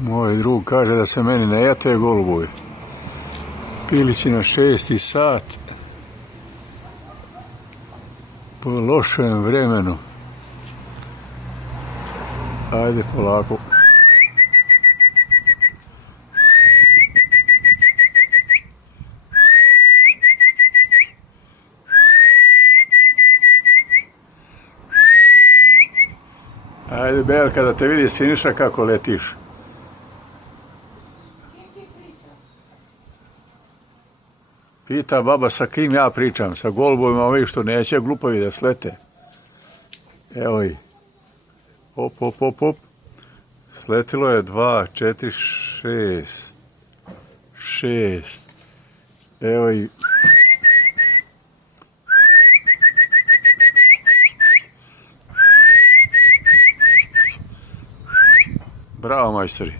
Moj drug kaže da se meni ne jate golubovi. Pilići na 6. sat po lošem vremenu. Ajde polako. Ajde Belka, da te vidi Siniša kako letiš. Pita baba sa kim ja pričam, sa golubovima ovih što neće glupovi da slete. Evo ih. Op, op, op, op. Sletilo je 2, 4, 6. Evo ih. Bravo majstori.